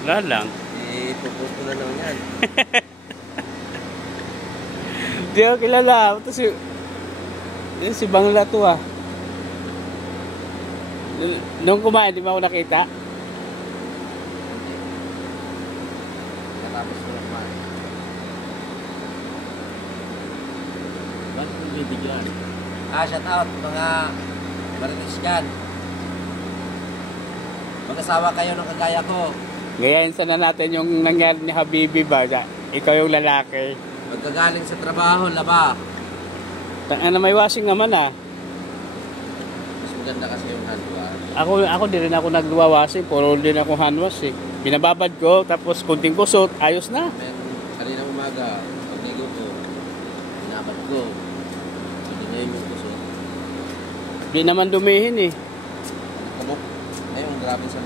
Wala lang. Ipupus ko na lang yan. Di ako kilala. Ito si... Yun si Bangla to ah. Nung kumain, di ba ako nakita? Katapos ko lang kumain. Bakit mo bibigyan? Shout out mga marites dyan. Mag-asawa kayo ng kagaya ko. Gayahin sana natin yung nangyari ni Habibi ba? Ikaw yung lalaki. Magkagaling sa trabaho, laba. Ano, may washing naman ah. Mas maganda kasi yung hand wash. Ako din rin ako nagwawashing. Puro din ako hand wash eh. Binababad ko, tapos kunting kusot, ayos na. Kanina umaga, pagligo ko, binabad ko. Hindi ngayon yung kusot. Di naman dumihin eh. Kumok. Ayun, grabe sa